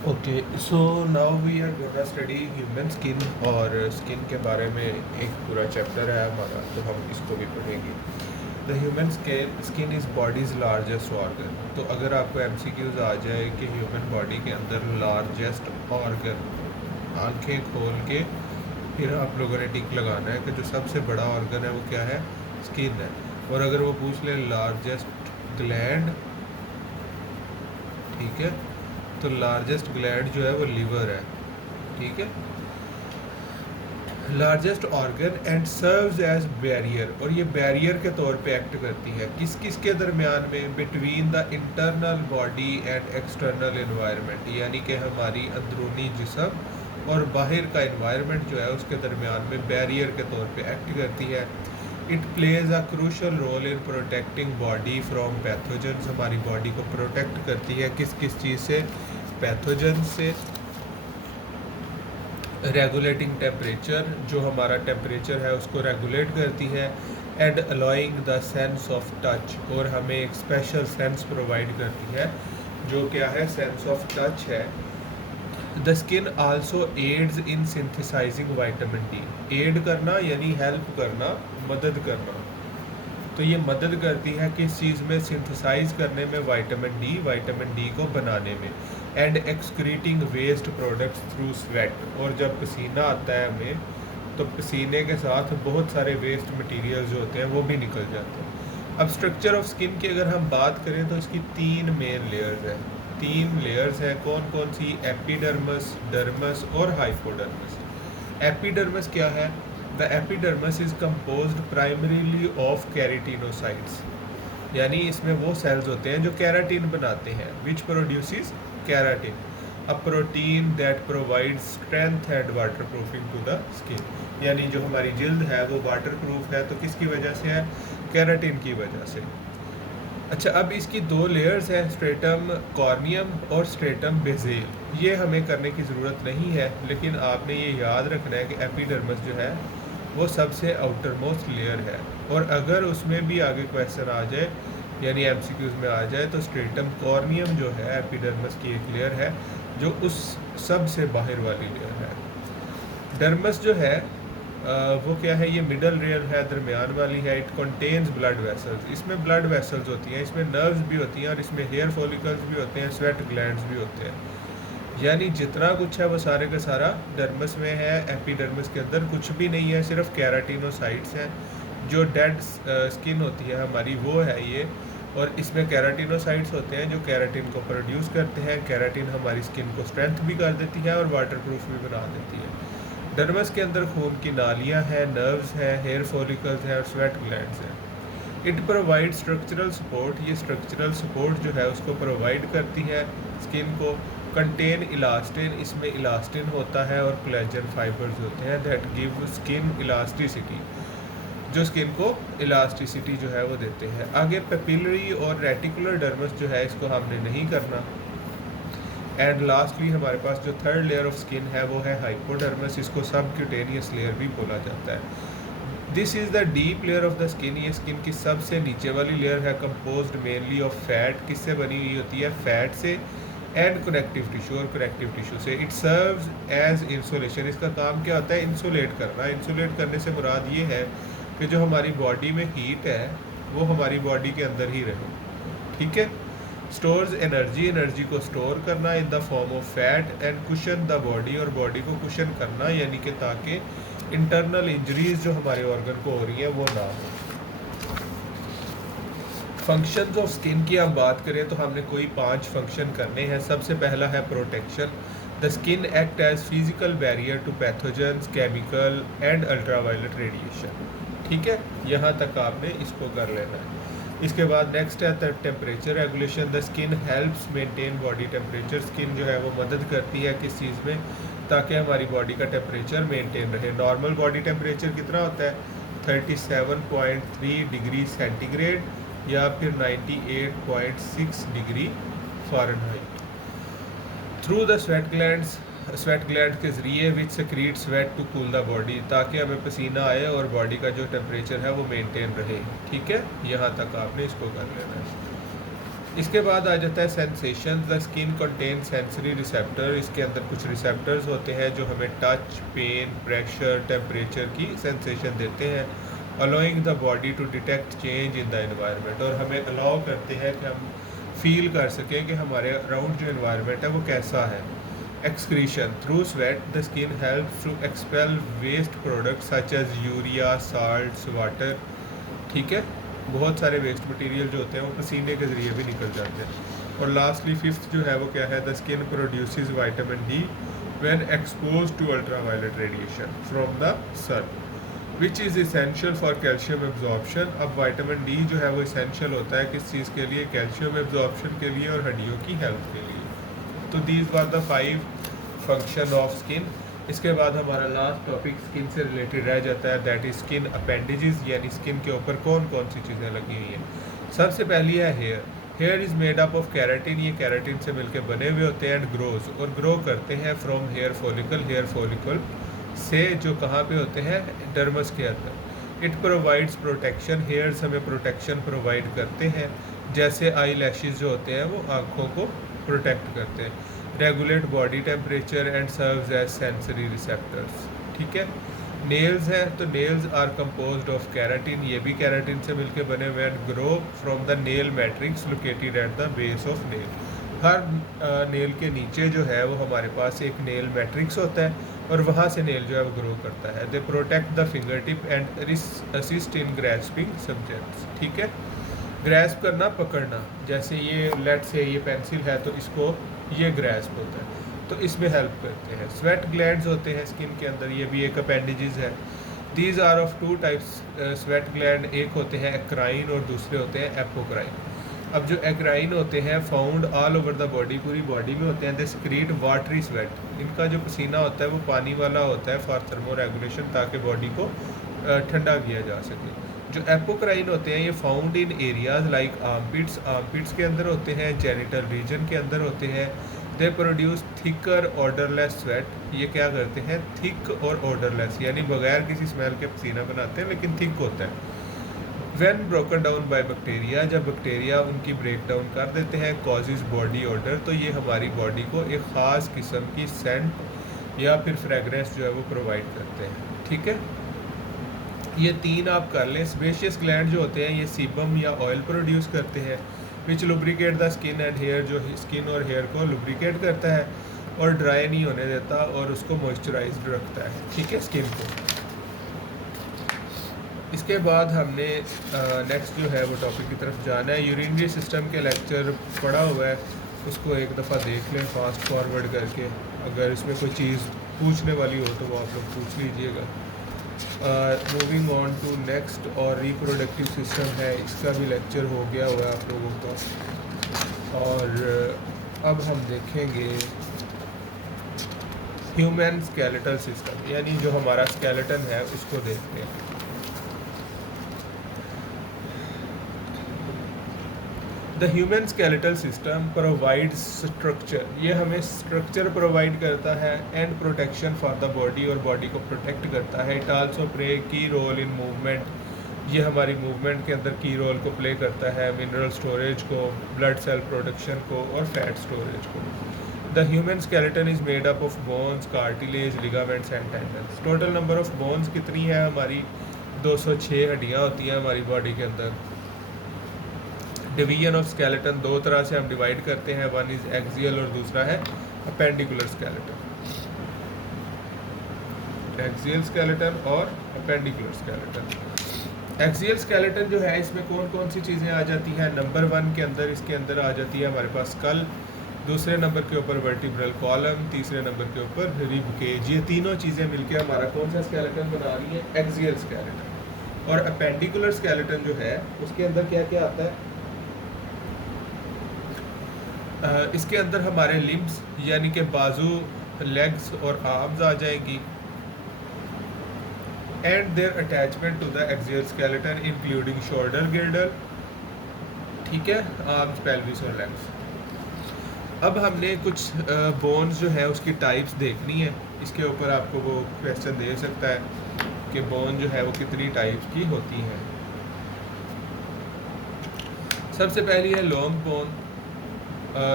Okay, so now we are gonna study human skin. और skin के बारे में एक पूरा चैप्टर है हमारा, तो हम इसको भी पढ़ेंगे। The human skin is bodies largest organ. तो अगर आपको एमसीक्यूज आ जाए कि ह्यूमन बॉडी के अंदर लार्जेस्ट ऑर्गन, आंखें खोल के फिर आप लोगों ने टिक लगाना है कि जो सबसे बड़ा ऑर्गन है वो क्या है, स्किन है। और अगर वो पूछ ले लार्जेस्ट ग्लैंड, ठीक है, तो लार्जेस्ट ग्लैंड जो है वो लीवर है, ठीक है, largest organ and serves as barrier. और ये बैरियर के तौर पे एक्ट करती है किस किस के दरमियान में, between the internal body and external environment, यानी कि हमारी अंदरूनी जिस्म और बाहर का इन्वायरमेंट जो है उसके दरमियान में बैरियर के तौर पे एक्ट करती है। It plays a crucial role in protecting body from pathogens. हमारी बॉडी को प्रोटेक्ट करती है किस किस चीज़ से, पैथोजन से। रेगुलेटिंग टेम्परेचर, जो हमारा टेम्परेचर है उसको रेगुलेट करती है। And allowing the sense of touch, और हमें एक स्पेशल सेंस प्रोवाइड करती है जो क्या है, सेंस ऑफ टच है। The skin also aids in synthesizing vitamin D. Aid करना यानी हेल्प करना, मदद करना। तो ये मदद करती है किस चीज़ में, सिंथेसाइज करने में वाइटामिन डी को बनाने में। And excreting waste products through sweat, और जब पसीना आता है हमें तो पसीने के साथ बहुत सारे वेस्ट मटेरियल जो होते हैं वो भी निकल जाते हैं। अब स्ट्रक्चर ऑफ स्किन की अगर हम बात करें तो इसकी तीन मेन लेयर्स हैं। तीन लेयर्स हैं, कौन कौन सी, एपिडर्मस, डर्मस और हाइपोडर्मस। एपिडर्मस क्या है, the epidermis is composed primarily of keratinocytes, यानी इसमें वो सेल्स होते हैं जो कैराटिन बनाते हैं, which produces keratin, a protein that provides strength and waterproofing to the skin. यानी जो हमारी जिल्द है वो वाटर प्रूफ है, तो किसकी वजह से है, कैराटिन की वजह से। अच्छा, अब इसकी दो लेयर्स हैं, स्ट्रेटम कॉर्नियम और स्ट्रेटम बेजेल। ये हमें करने की ज़रूरत नहीं है, लेकिन आपने ये याद रखना है कि एपिडर्मस जो है वो सबसे आउटर मोस्ट लेयर है। और अगर उसमें भी आगे क्वेश्चन आ जाए, यानी एमसीक्यूज में आ जाए, तो स्ट्रेटम कॉर्नियम जो है एपिडर्मस की एक लेयर है जो उस सबसे बाहर वाली लेयर है। डर्मस जो है वो क्या है, ये मिडल लेयर है, दरमियान वाली है। इट कंटेन्स ब्लड वेसल्स, इसमें ब्लड वेसल्स होती हैं, इसमें नर्व्स भी होती हैं और इसमें हेयर फॉलिकल्स भी होते हैं, स्वेट ग्लैंड्स भी होते हैं। यानी जितना कुछ है वो सारे का सारा डर्मस में है। एपिडर्मस के अंदर कुछ भी नहीं है, सिर्फ कैराटिनोसाइट्स हैं। जो डेड स्किन होती है हमारी वो है ये, और इसमें कैराटिनोसाइट्स होते हैं जो कैराटिन को प्रोड्यूस करते हैं। कैराटिन हमारी स्किन को स्ट्रेंथ भी कर देती है और वाटरप्रूफ भी बना देती है। डर्मस के अंदर खून की नालियाँ हैं, नर्व्स हैं, हेयर फॉलिकल्स हैं और स्वेट ग्लैंड्स हैं। इट प्रोवाइड स्ट्रक्चरल सपोर्ट, ये स्ट्रक्चरल सपोर्ट जो है उसको प्रोवाइड करती है स्किन को। कंटेन इलास्टिन, इसमें इलास्टिन होता है और कोलेजन फाइबर्स होते हैं, दैट गिव स्किन इलास्टिसिटी, जो स्किन को इलास्टिसिटी जो है वो देते हैं। आगे पेपिलरी और रेटिकुलर डर्मस जो है इसको हमने नहीं करना। एंड लास्टली हमारे पास जो थर्ड लेयर ऑफ स्किन है वो है हाइपोडर्मस, इसको सबक्यूटेनियस लेयर भी बोला जाता है। This is the deep layer of the skin, ये स्किन की सबसे नीचे वाली लेयर है, कंपोज्ड मेनली ऑफ फैट। किससे बनी हुई होती है, फैट से। एंड कनेक्टिव टिश्यू, और कनेक्टिव टिश्यू से। इट सर्व्स एज इंसुलेशन, इसका काम क्या होता है, इंसुलेट करना। इंसुलेट करने से मुराद ये है कि जो हमारी बॉडी में हीट है वो हमारी बॉडी के अंदर ही रहे, ठीक है। स्टोर्स एनर्जी, एनर्जी को स्टोर करना in the form of fat. And cushion the body, और बॉडी को कुशन करना, यानी कि ताकि इंटरनल इंजरीज जो हमारे ऑर्गन को हो रही है वो ना हो। फंक्शंस ऑफ स्किन की हम बात करें तो हमने कोई 5 फंक्शन करने हैं। सबसे पहला है protection. The skin act as physical barrier to pathogens, chemical and ultraviolet radiation, ठीक है, यहाँ तक आपने इसको कर लेना है। इसके बाद नेक्स्ट है temperature regulation. The skin helps maintain body temperature, skin जो है वो मदद करती है किस चीज़ में, ताकि हमारी बॉडी का टेम्परेचर मेंटेन रहे। नॉर्मल बॉडी टेम्परेचर कितना होता है, 37.3 डिग्री सेंटीग्रेड या फिर 98.6 degree Fahrenheit. Through the sweat gland के ज़रिए which secrete sweat to cool the body, ताकि हमें पसीना आए और बॉडी का जो टेम्परेचर है वो मेंटेन रहे, ठीक है। यहाँ तक आपने इसको कर लेना है। इसके बाद आ जाता है sensation. The skin contain sensory receptor. इसके अंदर कुछ रिसेप्टर्स होते हैं जो हमें टच, पेन, प्रेशर, टेम्परेचर की सेंसेशन देते हैं, allowing the body to detect change in the environment, और हमें अलाउ करते हैं कि हम फील कर सकें कि हमारे अराउंड जो एनवायरनमेंट है वो कैसा है। Excretion. Through sweat the skin helps to expel waste products such as urea, salts, water. ठीक है, बहुत सारे वेस्ट मटेरियल जो होते हैं वो पसीने के ज़रिए भी निकल जाते हैं। और लास्टली फिफ्थ जो है वो क्या है, the skin produces vitamin D when expose to ultraviolet radiation from the sun, which is essential for calcium absorption. अब विटामिन डी जो है वो इसेंशियल होता है किस चीज़ के लिए, कैल्शियम एब्जॉर्प्शन के लिए और हड्डियों की हेल्थ के लिए। तो these were the 5 function of skin. इसके बाद हमारा लास्ट टॉपिक स्किन से रिलेटेड रह जाता है, दैट इज स्किन अपेंडेजेस, यानी स्किन के ऊपर कौन कौन सी चीज़ें लगी हुई हैं। सबसे पहली है hair. Hair is made up of keratin. ये कैराटिन से मिलकर बने हुए होते हैं, एंड ग्रोज, और ग्रो करते हैं from hair follicle. Hair follicle से जो कहाँ पे होते हैं, डर्मस के अंदर। It provides protection. हेयर्स हमें प्रोटेक्शन प्रोवाइड करते हैं, जैसे आई लैशेज़ जो होते हैं वो आँखों को प्रोटेक्ट करते हैं। Regulate body temperature and serves as sensory receptors. ठीक है। नेल्स हैं, तो nails are composed of keratin. ये भी कैराटिन से मिलके बने हुए हैं। Grow from the nail matrix located at the base of nail. हर नेल के नीचे जो है वो हमारे पास एक नेल मैट्रिक्स होता है, और वहाँ से नेल जो है वो ग्रो करता है। They protect the finger tip and assist in grasping subjects. ठीक है। ग्रैस्प करना, पकड़ना, जैसे ये लेट से ये पेंसिल है तो इसको ये ग्रैस्प होता है, तो इसमें हेल्प करते हैं। स्वेट ग्लैंड्स होते हैं स्किन के अंदर, ये भी एक अपेंडेजेस है। These are of 2 types sweat gland. एक होते हैं एक्राइन और दूसरे होते हैं एपोक्राइन। अब जो एक्राइन होते हैं found all over the body, पूरी बॉडी में होते हैं। They secrete watery sweat. इनका जो पसीना होता है वो पानी वाला होता है फॉर थर्मो रेगुलेशन, ताकि बॉडी को ठंडा किया जा सके। जो एपोक्राइन होते हैं ये found in areas like armpits. Armpits के अंदर होते हैं, जेनिटल रीजन के अंदर होते हैं। They produce thicker odourless sweat. ये क्या करते हैं, थिक और ऑर्डरलेस, यानी बगैर किसी स्मेल के पसीना बनाते हैं, लेकिन थिक होता है। When broken down by bacteria, जब बैक्टीरिया उनकी ब्रेक डाउन कर देते हैं, कॉजेज बॉडी ऑर्डर, तो ये हमारी बॉडी को एक ख़ास किस्म की सेंट या फिर फ्रेगरेंस जो है वो प्रोवाइड करते हैं। ठीक है, ये 3 आप कर लें। स्पेशियस ग्लैंड जो होते हैं ये सीबम या ऑयल प्रोड्यूस करते हैं, which lubricate the skin and hair, जो स्किन और हेयर को लुब्रिकेट करता है और ड्राई नहीं होने देता और उसको मॉइस्चराइज्ड रखता है। ठीक है, स्किन को। इसके बाद हमने नेक्स्ट जो है वो टॉपिक की तरफ जाना है। यूरिनरी सिस्टम के लेक्चर पढ़ा हुआ है, उसको एक दफ़ा देख लें फास्ट फॉरवर्ड करके। अगर इसमें कोई चीज़ पूछने वाली हो तो वो आप लोग पूछ लीजिएगा। मूविंग ऑन टू नेक्स्ट, और रिप्रोडक्टिव सिस्टम है, इसका भी लेक्चर हो गया हुआ है आप लोगों का। और अब हम देखेंगे ह्यूमन स्केलेटल सिस्टम, यानी जो हमारा स्केलेटन है उसको देखते हैं। The human skeletal system provides structure. ये हमें स्ट्रक्चर प्रोवाइड करता है and protection for the body, और बॉडी को प्रोटेक्ट करता है। इट आल्सो प्ले की रोल इन मूवमेंट। ये हमारी मूवमेंट के अंदर की रोल को प्ले करता है। मिनरल स्टोरेज को, ब्लड सेल प्रोडक्शन को और फैट स्टोरेज को। The human skeleton is made up of bones, cartilage, ligaments and tendons. Total number of bones कितनी है हमारी, 206 हड्डियाँ होती हैं हमारी बॉडी के अंदर। डिवीजन ऑफ स्केलेटन 2 तरह से हम डिवाइड करते हैं, वन इज़ एक्सियल और दूसरा है अपेंडिकुलर स्केलेटन। एक्सियल स्केलेटन और अपेंडिकुलर स्केलेटन। एक्सियल स्केलेटन जो है इसमें कौन कौन सी चीज़ें आ जाती हैं। नंबर 1 के अंदर, इसके अंदर आ जाती है हमारे पास स्कल, दूसरे नंबर के ऊपर वर्टिब्रल कॉलम, तीसरे नंबर के ऊपर रिब केज। ये तीनों चीज़ें मिलकर हमारा कौन सा स्केलेटन बना रही है, एक्सियल स्केलेटन। और अपेंडिकुलर स्केलेटन जो है उसके अंदर क्या क्या आता है, इसके अंदर हमारे लिम्स यानी कि बाजू, लेग्स और आर्म्स आ जाएंगी, and their attachment to the axial skeleton including shoulder girdle. ठीक है, आर्म्स, पेल्विस और लेग्स। अब हमने कुछ बोन्स जो है उसकी टाइप्स देखनी है। इसके ऊपर आपको वो क्वेश्चन दे सकता है कि बोन जो है वो कितनी टाइप्स की होती हैं। सबसे पहली है long bone,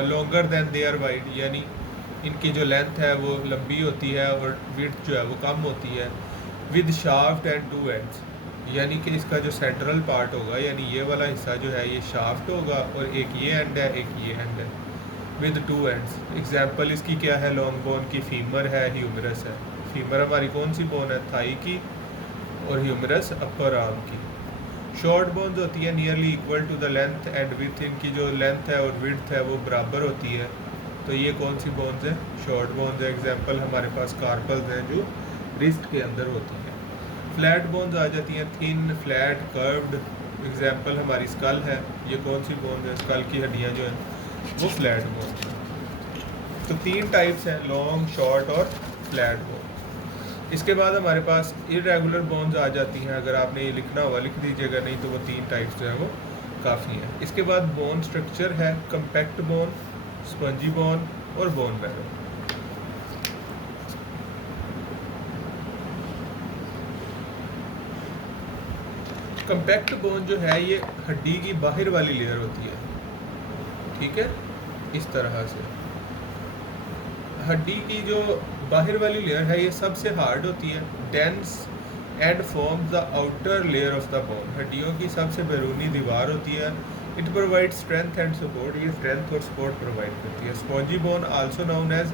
longer than they are wide, यानी इनकी जो लेंथ है वो लंबी होती है और विड्थ जो है वो कम होती है। With shaft and two ends, यानी कि इसका जो सेंट्रल पार्ट होगा, यानी ये वाला हिस्सा जो है ये शाफ्ट होगा और एक ये एंड है, एक ये एंड है, विद टू एंड्स। एग्जांपल इसकी क्या है, लॉन्ग बोन की फीमर है, ह्यूमरस है। फीमर हमारी कौन सी बोन है, थाई की, और ह्यूमरस अपर आर्म की। शॉर्ट बोन्स होती है nearly equal to the length and width, इनकी जो लेंथ है और विड्थ है वो बराबर होती है। तो ये कौन सी बोन्स है, शॉर्ट बोन्स है। एग्जांपल हमारे पास कार्पल्स हैं जो रिस्ट के अंदर होती हैं। फ्लैट बोन्स आ जाती हैं, थिन, फ्लैट, कर्व्ड। एग्जांपल हमारी स्कल है, ये कौन सी बोन है, स्कल की हड्डियाँ जो हैं वो फ्लैट बोन। तो 3 टाइप्स हैं, लॉन्ग, शॉर्ट और फ्लैट बोन। इसके बाद हमारे पास इरेगुलर बोन्स आ जाती हैं, अगर आपने ये लिखना होगा लिख दीजिएगा, नहीं तो वो 3 टाइप्स जो है वो काफ़ी हैं। इसके बाद बोन स्ट्रक्चर है, कम्पैक्ट बोन, स्पंजी बोन और बोन मैरो। कम्पैक्ट बोन जो है ये हड्डी की बाहर वाली लेयर होती है, ठीक है, इस तरह से। हड्डी की जो बाहर वाली लेयर है ये सबसे हार्ड होती है, dense and forms the outer layer of the bone. हड्डियों की सबसे बैरूनी दीवार होती है। It provide strength and support, ये स्ट्रेंथ और सपोर्ट प्रोवाइड करती है। Spongy bone also known as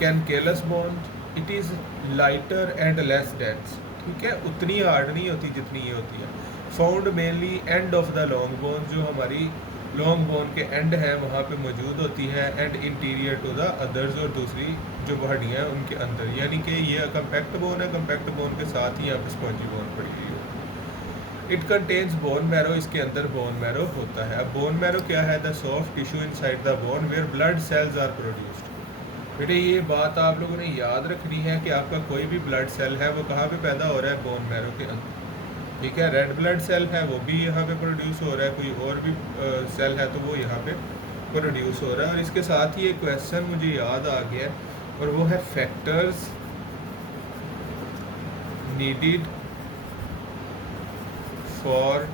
cancellous bone, it is lighter and less dense, ठीक है, उतनी हार्ड नहीं होती जितनी ये होती है। Found mainly end of the long bone, जो हमारी लॉन्ग बोन के एंड है वहाँ पे मौजूद होती है, and interior to the others, और दूसरी जो हड्डियाँ हैं उनके अंदर, यानी कि ये कम्पैक्ट बोन है, कम्पैक्ट बोन के साथ ही यहाँ पे स्पॉन्जी बोन पड़ी हुई है। इट कंटेन्स बोन मैरो, इसके अंदर बोन मैरो होता है। अब बोन मैरो क्या है, the soft tissue inside the bone where blood cells are produced. बेटे ये बात आप लोगों ने याद रखनी है कि आपका कोई भी ब्लड सेल है वो कहाँ पे पैदा हो रहा है, बोन मैरो के अंदर, ठीक है। रेड ब्लड सेल है वो भी यहाँ पे प्रोड्यूस हो रहा है, कोई और भी सेल है तो वो यहाँ पे प्रोड्यूस हो रहा है। और इसके साथ ही एक क्वेश्चन मुझे याद आ गया और वो है factors needed for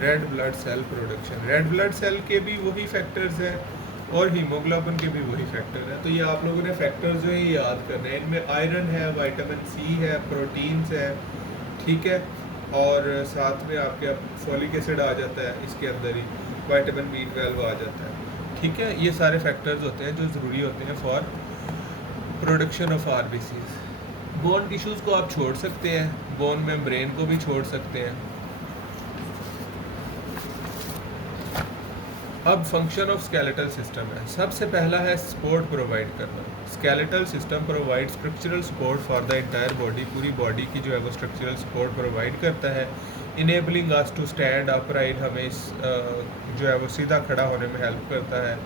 red blood cell production. Red blood cell के भी वही फैक्टर्स हैं और हीमोग्लोबिन के भी वही फैक्टर हैं। तो ये आप लोगों ने फैक्टर्स जो है याद करने हैं। इनमें आयरन है, विटामिन सी है, प्रोटीन्स है, ठीक है, और साथ में आपके फॉलिक एसिड आ जाता है इसके अंदर ही, विटामिन B12 आ जाता है, ठीक है। ये सारे फैक्टर्स होते हैं जो ज़रूरी होते हैं for production of RBCs। Bone tissues को आप छोड़ सकते हैं, बोन मेम्ब्रेन को भी छोड़ सकते हैं। अब फंक्शन ऑफ स्केलेटल सिस्टम है, सबसे पहला है सपोर्ट प्रोवाइड करना। Skeletal system provide structural support for the entire body, पूरी बॉडी की जो है वो स्ट्रक्चरल सपोर्ट प्रोवाइड करता है। Enabling us to stand upright, हमें जो है वो सीधा खड़ा होने में हेल्प करता है।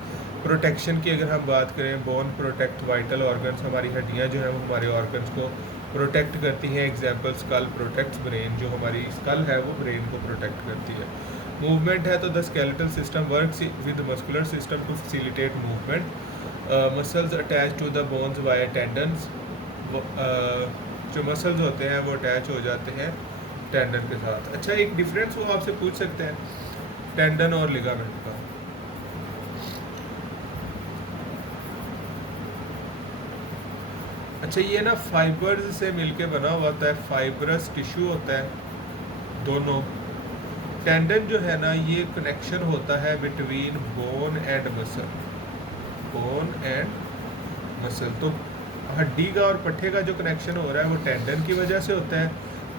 प्रोटेक्शन की अगर हम बात करें, बोन प्रोटेक्ट वाइटल ऑर्गन्स, हमारी हड्डियाँ जो हैं वो हमारे ऑर्गन्स को प्रोटेक्ट करती हैं। एग्जाम्पल स्कल प्रोटेक्ट्स ब्रेन, जो हमारी स्कल है वो ब्रेन को प्रोटेक्ट करती है। मूवमेंट है तो the skeletal system works with muscular system to facilitate movement. Muscles attach to the bones via tendons, जो मसल्स होते हैं वो अटैच हो जाते हैं टेंडन के साथ। अच्छा, एक डिफरेंस वो आपसे पूछ सकते हैं टेंडन और लिगामेंट का। अच्छा, ये ना फाइबर्स से मिलके बना हुआ होता है, फाइबरस टिश्यू होता है दोनों। टेंडन जो है ना ये कनेक्शन होता है between bone and muscle, bone and muscle. तो हड्डी का और पट्ठे का जो कनेक्शन हो रहा है वो टेंडन की वजह से होता है,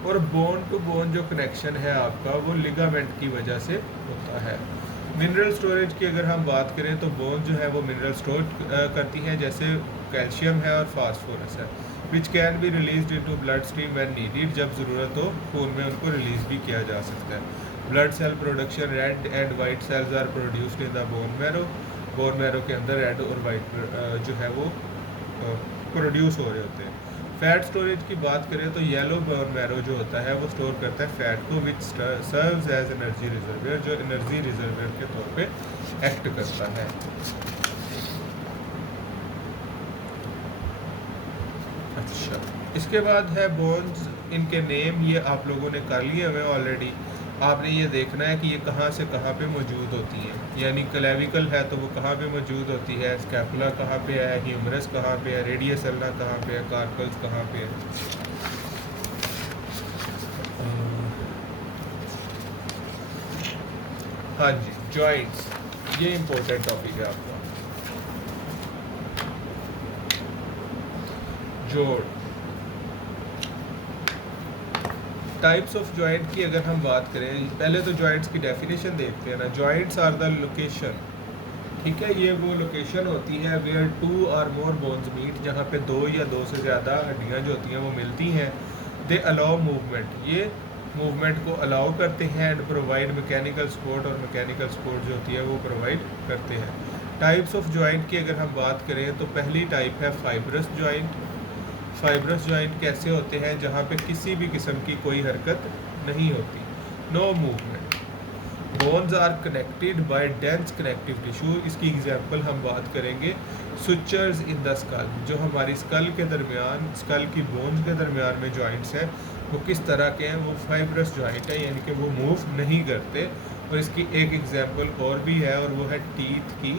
और बोन टू बोन जो कनेक्शन है आपका वो लिगामेंट की वजह से होता है। मिनरल स्टोरेज की अगर हम बात करें तो बोन जो है वो मिनरल स्टोर करती है, जैसे कैल्शियम है और फास्फोरस है, which can be release into blood stream when needed, जब ज़रूरत हो खून में उनको रिलीज़ भी किया जा सकता है। Blood cell production, red and white cells are produced in the bone marrow, bone marrow के अंदर रेड और वाइट जो है वो प्रोड्यूस हो रहे होते हैं। फैट स्टोरेज की बात करें तो येलो बोन मैरो जो होता है वो स्टोर करता है फैट को, which serves as energy reservoir, जो एनर्जी रिजर्वियर के तौर पे एक्ट करता है। अच्छा, इसके बाद है बोन्स, इनके नेम ये आप लोगों ने कर लिए हुए ऑलरेडी। आपने ये देखना है कि ये कहाँ से कहाँ पे मौजूद होती है, यानी क्लेविकल है तो वो कहाँ पे मौजूद होती है, स्कैपुला कहाँ पे है, ह्यूमरस कहाँ पे है, रेडियस अल्ना कहाँ पे है, कार्पल्स कहाँ पे है। हाँ जी, जॉइंट्स, ये इम्पोर्टेंट टॉपिक है आपका। जोड़, टाइप्स ऑफ जॉइंट की अगर हम बात करें, पहले तो जॉइंट्स की डेफिनेशन देखते हैं ना। जॉइंट्स आर द लोकेशन, ठीक है, ये वो लोकेशन होती है वेयर 2 और मोर बोन्स मीट, जहाँ पे 2 या 2 से ज़्यादा हड्डियाँ जो होती हैं वो मिलती हैं। दे अलाउ मूवमेंट, ये मूवमेंट को अलाउ करते हैं। एंड प्रोवाइड मैकेनिकल सपोर्ट, और मैकेनिकल सपोर्ट जो होती है वो प्रोवाइड करते हैं। टाइप्स ऑफ जॉइंट की अगर हम बात करें तो पहली टाइप है फाइब्रस जॉइंट। फाइब्रस जॉइंट कैसे होते हैं, जहाँ पे किसी भी किस्म की कोई हरकत नहीं होती, no movement. Bones are connected by dense connective tissue, इसकी एग्जांपल हम बात करेंगे सुचर्स इन द स्कल, जो हमारी स्कल के दरमियान, स्कल की बोन्स के दरमियान में जॉइंट्स हैं वो किस तरह के हैं, वो फाइब्रस जॉइंट है, यानी कि वो मूव नहीं करते। और इसकी एक एग्जांपल और भी है, और वो है टीथ की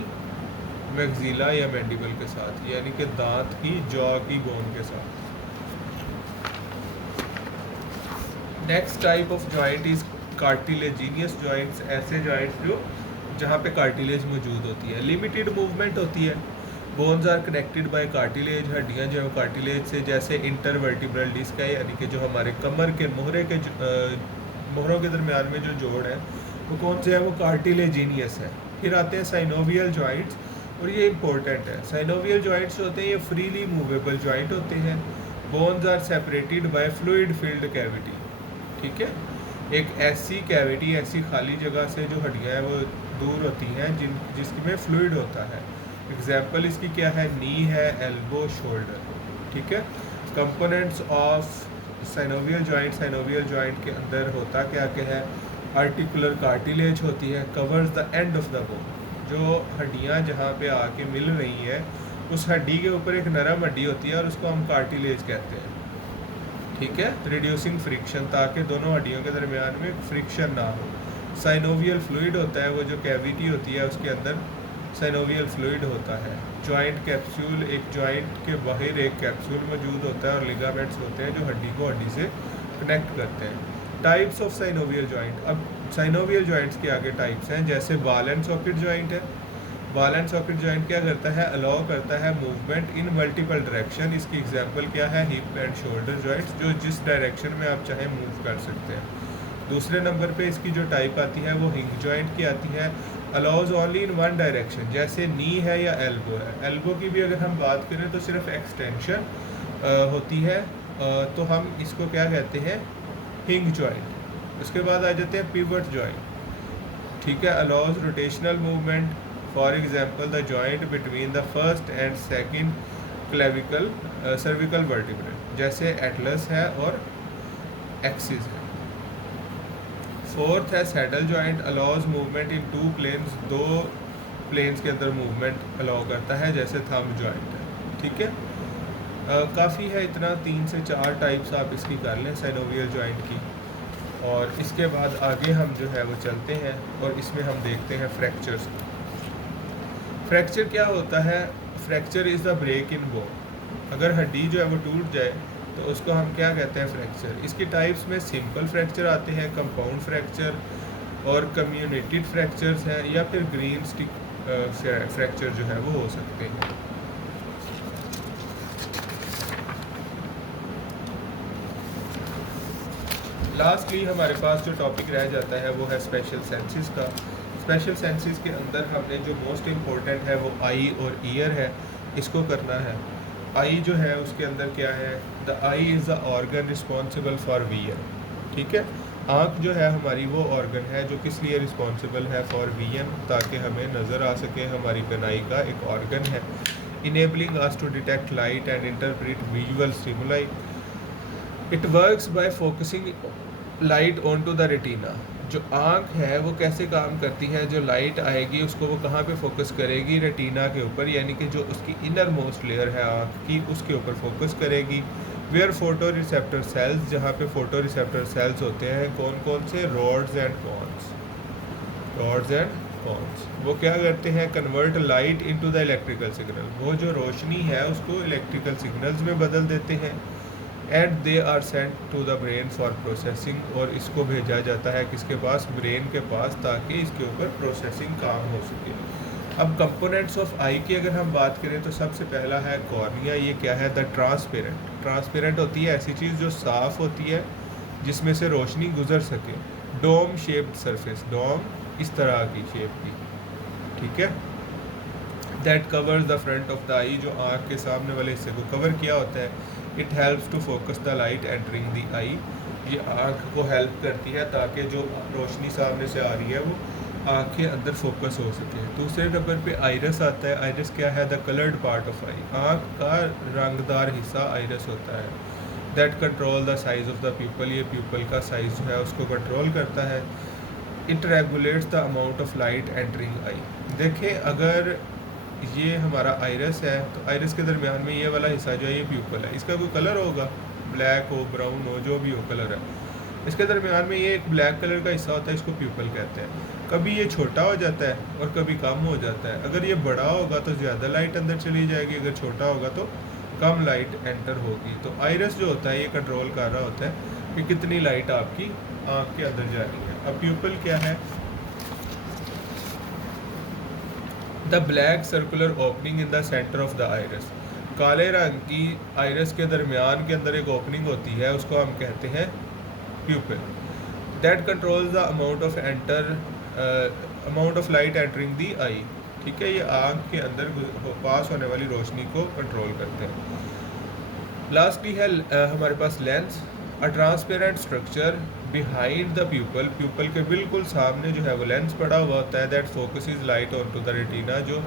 मैक्सिला या मैंडिबल के साथ, यानी कि दांत की जॉ की बोन के साथ। Next type of joint is cartilaginous joints, ऐसे जॉइंट्स जो जहाँ पे कार्टिलेज मौजूद होती है। लिमिटेड मूवमेंट होती है। Bones are connected by cartilage, हड्डियाँ जो है कार्टिलेज से, जैसे इंटरवर्टिब्रल डिस्क है, यानी कि जो हमारे कमर के मोहरों के दरमियान में जो जोड़ है वो कौन से है, वो कार्टिलेजिनियस है। फिर आते हैं साइनोवियल जॉइंट्स, और ये इंपॉर्टेंट है। साइनोवियल जॉइंट्स होते हैं ये फ्रीली मूवेबल जॉइंट होते हैं। Bones are separated by fluid filled cavity, ठीक है, एक ऐसी कैविटी, ऐसी खाली जगह से जो हड्डियाँ हैं वो दूर होती हैं जिसमें फ्लूइड होता है। एग्जाम्पल इसकी क्या है, नी है, एल्बो, शोल्डर, ठीक है। Components of synovial joint, synovial joint के अंदर होता क्या क्या है, आर्टिकुलर कार्टिलेज होती है, covers the end of the bone, जो हड्डियाँ जहाँ पे आके मिल रही हैं उस हड्डी के ऊपर एक नरम हड्डी होती है और उसको हम कार्टिलेज कहते हैं, ठीक है, रिड्यूसिंग फ्रिक्शन, ताकि दोनों हड्डियों के दरमियान में फ्रिक्शन ना हो। साइनोवियल फ्लूइड होता है, वो जो कैविटी होती है उसके अंदर साइनोवियल फ्लूइड होता है। जॉइंट कैप्सूल, एक जॉइंट के बाहर एक कैप्सूल मौजूद होता है, और लिगामेंट्स होते हैं जो हड्डी को हड्डी से कनेक्ट करते हैं। टाइप्स ऑफ साइनोवियल जॉइंट, अब साइनोवियल जॉइंट्स के आगे टाइप्स हैं, जैसे बॉल एंड सॉकेट जॉइंट है। बॉल एंड सॉकेट जॉइंट क्या करता है, अलाउ करता है मूवमेंट इन मल्टीपल डायरेक्शन। इसकी एग्जांपल क्या है, हिप एंड शोल्डर जॉइंट्स, जो जिस डायरेक्शन में आप चाहें मूव कर सकते हैं। दूसरे नंबर पे इसकी जो टाइप आती है वो हिंग जॉइंट की आती है, allows only in one direction, जैसे नी है या एल्बो है। एल्बो की भी अगर हम बात करें तो सिर्फ एक्सटेंशन होती है, तो हम इसको क्या कहते हैं, हिंग जॉइंट। उसके बाद आ जाते हैं पिवट जॉइंट, ठीक है, allows rotational movement, for example the joint between the first and second clavicle cervical vertebrae, जैसे एटलस है और एक्सिस है। फोर्थ है saddle joint, allows movement in 2 planes, 2 planes के अंदर मूवमेंट अलाउ करता है, जैसे थंब जॉइंट है, ठीक है। काफ़ी है इतना, 3 से 4 टाइप्स आप इसकी कर लें साइनोवियल जॉइंट की। और इसके बाद आगे हम जो है वो चलते हैं और इसमें हम देखते हैं फ्रैक्चर्स। फ्रैक्चर क्या होता है, fracture is the break in bone, अगर हड्डी जो है वो टूट जाए तो उसको हम क्या कहते हैं, फ्रैक्चर। इसकी टाइप्स में सिंपल फ्रैक्चर आते हैं, कंपाउंड फ्रैक्चर और कम्युनिटेड फ्रैक्चर्स हैं, या फिर ग्रीन स्टिक फ्रैक्चर जो है वो हो सकते हैं। लास्टली हमारे पास जो टॉपिक रह जाता है वो है स्पेशल सेंसेस का। स्पेशल सेंसेस के अंदर हमने जो मोस्ट इम्पोर्टेंट है वो आई और ईयर है, इसको करना है। आई जो है उसके अंदर क्या है, the I is the organ responsible for vision, ठीक है। आँख जो है हमारी वो ऑर्गन है जो किस लिए रिस्पॉन्सिबल है, फॉर विजन, ताकि हमें नज़र आ सके, हमारी कनाई का एक ऑर्गन है। Enabling us to detect light and interpret visual stimuli, it works by focusing light on to the retina, जो आँख है वो कैसे काम करती है, जो लाइट आएगी उसको वो कहाँ पे फोकस करेगी, रेटिना के ऊपर, यानी कि जो उसकी इनर मोस्ट लेयर है आँख की उसके ऊपर फोकस करेगी। वेयर फोटो रिसेप्टर सेल्स, जहाँ पे फोटो रिसेप्टर सेल्स होते हैं कौन कौन से, rods and cons. Rods and cons वो क्या करते हैं, convert light into the electrical signal, वो जो रोशनी है उसको इलेक्ट्रिकल सिग्नल्स में बदल देते हैं। And they are sent to the brain for processing, और इसको भेजा जाता है किसके पास, ब्रेन के पास, ताकि इसके ऊपर प्रोसेसिंग काम हो सके। अब कंपोनेंट्स ऑफ आई की अगर हम बात करें तो सबसे पहला है कॉर्निया। ये क्या है, द ट्रांसपेरेंट। ट्रांसपेरेंट होती है ऐसी चीज़ जो साफ़ होती है जिसमें से रोशनी गुजर सके। डोम शेप्ड सरफेस, डोम इस तरह की शेप की, ठीक है। That covers the front of the eye, जो आँख के सामने वाले हिस्से को कवर किया होता है। It helps to focus the light entering the eye, ये आँख को हेल्प करती है ताकि जो रोशनी सामने से आ रही है वो आँख के अंदर फोकस हो सके। दूसरे नंबर पे आइरस आता है। आइरस क्या है, the coloured part of eye, आँख का रंगदार हिस्सा आइरस होता है। That control the size of the pupil, ये प्यूपल का साइज जो है उसको कंट्रोल करता है। It regulates the amount of light entering eye. देखिए अगर ये हमारा आइरस है तो आइरस के दरमियान में ये वाला हिस्सा जो है ये प्यूपल है, इसका कोई कलर होगा, ब्लैक हो, ब्राउन हो, जो भी हो कलर है, इसके दरमियान में ये एक ब्लैक कलर का हिस्सा होता है, इसको प्यूपल कहते हैं। कभी ये छोटा हो जाता है और कभी कम हो जाता है। अगर ये बड़ा होगा तो ज़्यादा लाइट अंदर चली जाएगी, अगर छोटा होगा तो कम लाइट एंटर होगी। तो आइरस जो होता है ये कंट्रोल कर रहा होता है कि कितनी लाइट आपकी आँख के अंदर जा रही है। अब प्यूपल क्या है, the black circular opening in the centre of the iris, काले रंग की आइरस के दरमियान के अंदर एक ओपनिंग होती है, उसको हम कहते हैं pupil. That controls the amount of light entering the eye, ठीक है। ये आँख के अंदर पास होने वाली रोशनी को कंट्रोल करते हैं। लास्टली है हमारे पास lens, a transparent structure behind the pupil, pupil के बिल्कुल सामने जो है वो लेंस पड़ा हुआ होता है। That focuses light on to the retina, जो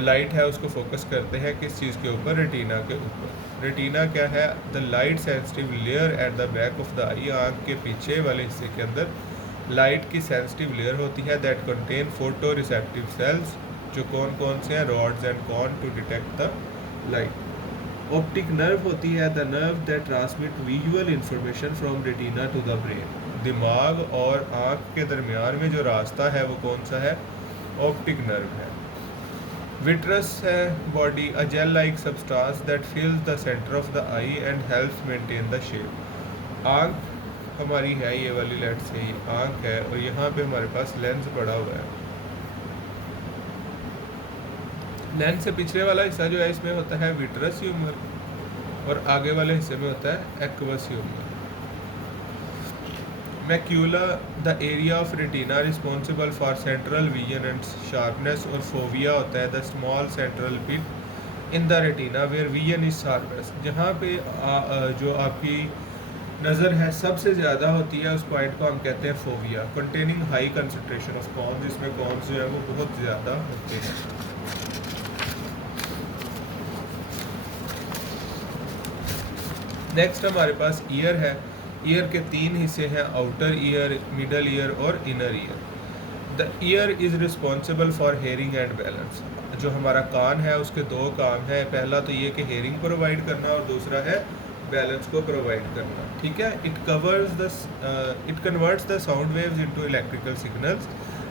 लाइट है उसको फोकस करते हैं किस चीज़ के ऊपर, रेटिना के ऊपर। रेटिना क्या है, the light sensitive layer at the back of the eye, आँख के पीछे वाले हिस्से के अंदर लाइट की सेंसिटिव लेयर होती है। That contain photo receptive cells, जो कौन कौन से हैं, rods and cones, to detect the light. Optic nerve होती है the nerve that transmit visual information from retina to the brain, दिमाग और आँख के दरमियान में जो रास्ता है वो कौन सा है, ऑप्टिक नर्व है। विट्रस है body, a gel like substance that फिल्स the centre of the I and helps maintain the shape. आँख हमारी है ये वाली, लेट से ये आँख है और यहाँ पे हमारे पास लेंस पड़ा हुआ है। लेंस से पिछले वाला हिस्सा जो है इसमें होता है विट्रस ह्यूमर और आगे वाले हिस्से में होता है aqueous humour. Macula the area of retina responsible for central vision and sharpness, और फोविया होता है the small central pit in the retina where vision is sharpest, जहाँ पे जो आपकी नज़र है सबसे ज़्यादा होती है उस पॉइंट को हम कहते हैं fovea. Containing high concentration of cons, इसमें कॉन्स जो है वो बहुत ज़्यादा होते हैं। नेक्स्ट हमारे पास ईयर है। ईयर के तीन हिस्से हैं, आउटर ईयर, मिडल ईयर और inner ear. The year is responsible for hearing and balance, जो हमारा कान है उसके दो काम है, पहला तो ये कि हेयरिंग प्रोवाइड करना और दूसरा है बैलेंस को प्रोवाइड करना, ठीक है। It converts the sound waves into electrical signals,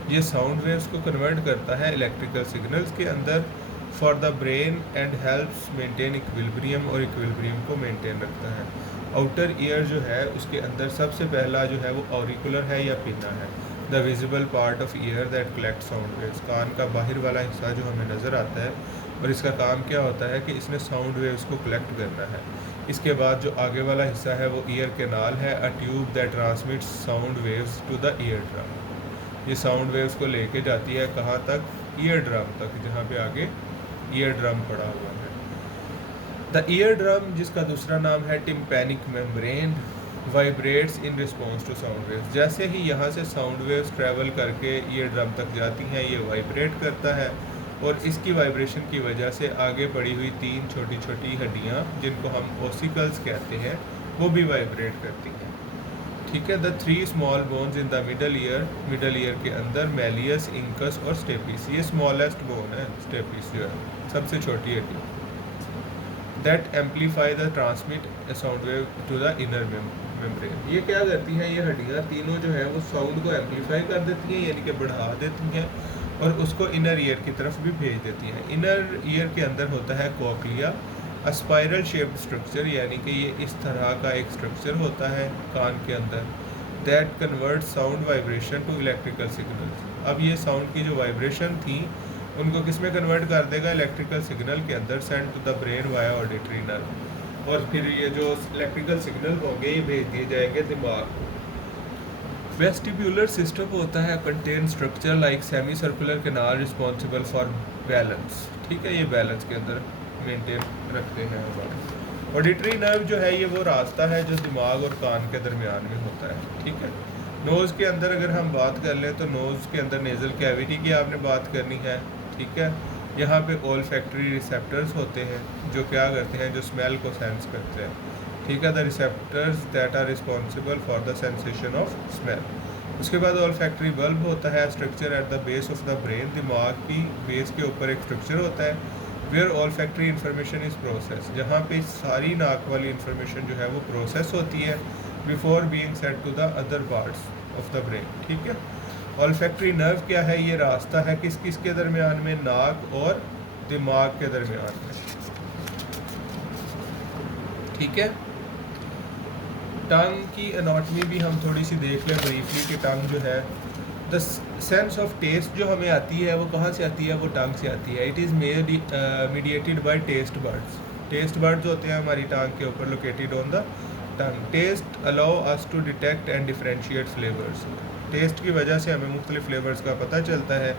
ये साउंड वेव्स को कन्वर्ट करता है इलेक्ट्रिकल सिग्नल्स के अंदर for the brain and helps maintain equilibrium, और इक्विलिब्रियम को मेंटेन रखता है। आउटर ईयर जो है उसके अंदर सबसे पहला जो है वो ऑरिकुलर है या पिना है, the visible part of ear that collect sound waves, कान का बाहर वाला हिस्सा जो हमें नज़र आता है और इसका काम क्या होता है कि इसने साउंड वेव्स को कलेक्ट करना है। इसके बाद जो आगे वाला हिस्सा है वो ईयर कैनाल है, a tube that transmits sound waves to the eardrum, ये साउंड वेव्स को लेके जाती है कहाँ तक, ईयर ड्रम तक, जहाँ पे आगे ईयर ड्रम पड़ा हुआ है। द ईयर ड्रम, जिसका दूसरा नाम है tympanic membrane, vibrates in response to sound waves, जैसे ही यहाँ से साउंड वेव्स ट्रैवल करके ईयर ड्रम तक जाती हैं ये वाइब्रेट करता है, और इसकी वाइब्रेशन की वजह से आगे पड़ी हुई तीन छोटी छोटी हड्डियाँ जिनको हम ओसिकल्स कहते हैं वो भी वाइब्रेट करती हैं, ठीक है। The 3 small bones in the middle ear के अंदर मेलियस, इंकस और स्टेपिस, ये स्मॉलेस्ट बोन है स्टेपिस जो है सबसे छोटी हड्डी, that amplify the transmit sound wave to the inner membrane. ये क्या करती हैं, ये हड्डियाँ तीनों जो है वो साउंड को एम्पलीफाई कर देती हैं, यानी कि बढ़ा देती हैं और उसको इनर ईयर की तरफ भी भेज देती हैं। इनर ईयर के अंदर होता है कोक्लिया, अ स्पाइरल शेप्ड स्ट्रक्चर, यानी कि ये इस तरह का एक स्ट्रक्चर होता है कान के अंदर, that convert sound vibration to electrical signals. अब ये साउंड की जो वाइब्रेशन थी उनको किस में कन्वर्ट कर देगा, इलेक्ट्रिकल सिग्नल के अंदर, send to the brain via auditory nerve, और फिर ये जो इलेक्ट्रिकल सिग्नल होंगे ये भेज दिए जाएंगे दिमाग को। वेस्टिब्यूलर सिस्टम होता है contain structure like semi circular canal responsible for balance, ठीक है, ये बैलेंस के अंदर मेंटेन रखते हैं हमारे। ऑडिटरी नर्व जो है ये वो रास्ता है जो दिमाग और कान के दरमियान में होता है, ठीक है। नोज़ के अंदर अगर हम बात कर लें तो नोज़ के अंदर नेज़ल कैविटी की आपने बात करनी है, ठीक है। यहाँ पे ओल्फैक्टरी रिसेप्टर्स होते हैं जो क्या करते हैं, जो स्मेल को सेंस करते हैं, ठीक है। The receptors that are responsible for the sensation of smell. उसके बाद ओल्फैक्टरी बल्ब होता है, structure at the base of the brain, दिमाग की बेस के ऊपर एक स्ट्रक्चर होता है, where olfactory information is process, जहाँ पे सारी नाक वाली इन्फॉर्मेशन जो है वो प्रोसेस होती है before being set to the other parts of the brain, ठीक है। ओल्फैक्टरी नर्व क्या है, ये रास्ता है किस किस के दरमियान में, नाक और दिमाग के दरमियान में, ठीक है। टंग की एनाटॉमी भी हम थोड़ी सी देख लें ब्रीफली कि टंग जो है, द सेंस ऑफ टेस्ट जो हमें आती है वो कहाँ से आती है, वो टंग से आती है। It is mediated by taste buds, taste buds होते हैं हमारी टंग के ऊपर located on the tongue. Taste allow us to detect and differentiate flavours, taste की वजह से हमें मुख्तलिफ फ्लेवर्स का पता चलता है।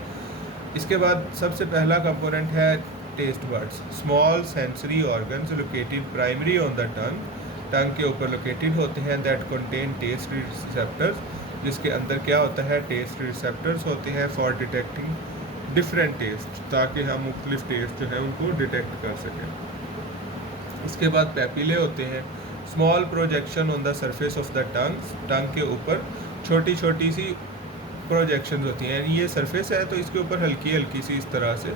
इसके बाद सबसे पहला कंपोनेंट है taste buds, small sensory organs located primary on the tongue, tongue के ऊपर लोकेटेड होते हैं, दैट कंटेन टेस्ट रिसेप्टर्स, जिसके अंदर क्या होता है, टेस्ट रिसेप्टर्स होते हैं फॉर डिटेक्टिंग डिफरेंट टेस्ट, ताकि हम मुख्तलिफ टेस्ट जो है उनको डिटेक्ट कर सकें। इसके बाद पैपिले होते हैं, small projection on the surface of the tongue, tongue के ऊपर छोटी छोटी सी प्रोजेक्शंस होती हैं, ये सरफेस है तो इसके ऊपर हल्की हल्की सी इस तरह से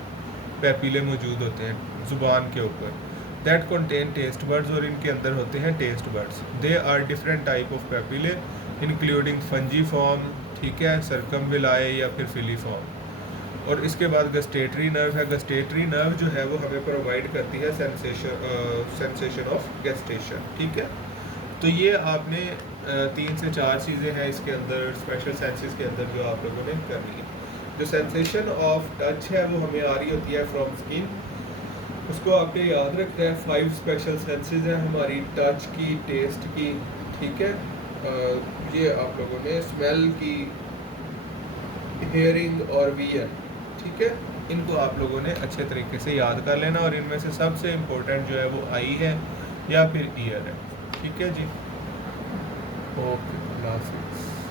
पैपिले मौजूद होते हैं ज़ुबान के ऊपर, दैट कंटेन टेस्ट बर्ड्स, और इनके अंदर होते हैं taste buds. They are different type of papillae including fungiform, ठीक है, सर्कमविलाए या फिर फिलीफॉर्म। और इसके बाद गस्टेटरी नर्व है, गस्टेटरी नर्व जो है वो हमें प्रोवाइड करती है सेंसेशन ऑफ गस्टेशन, ठीक है। तो ये आपने 3 से 4 चीज़ें हैं इसके अंदर स्पेशल सेंसेस के अंदर जो आप लोगों ने करनी है। जो सेंसेशन ऑफ टच है वो हमें आ रही होती है फ्रॉम स्किन, उसको आपने याद रखना है। 5 स्पेशल सेंसेस हैं हमारी, टच की, टेस्ट की, ठीक है, ये आप लोगों ने स्मेल की, हेयरिंग और वियर, ठीक है, इनको आप लोगों ने अच्छे तरीके से याद कर लेना। और इनमें से सबसे इम्पोर्टेंट जो है वो आई है या फिर ईयर है, ठीक है जी। ओके, अल्लाह हाफ़िज़।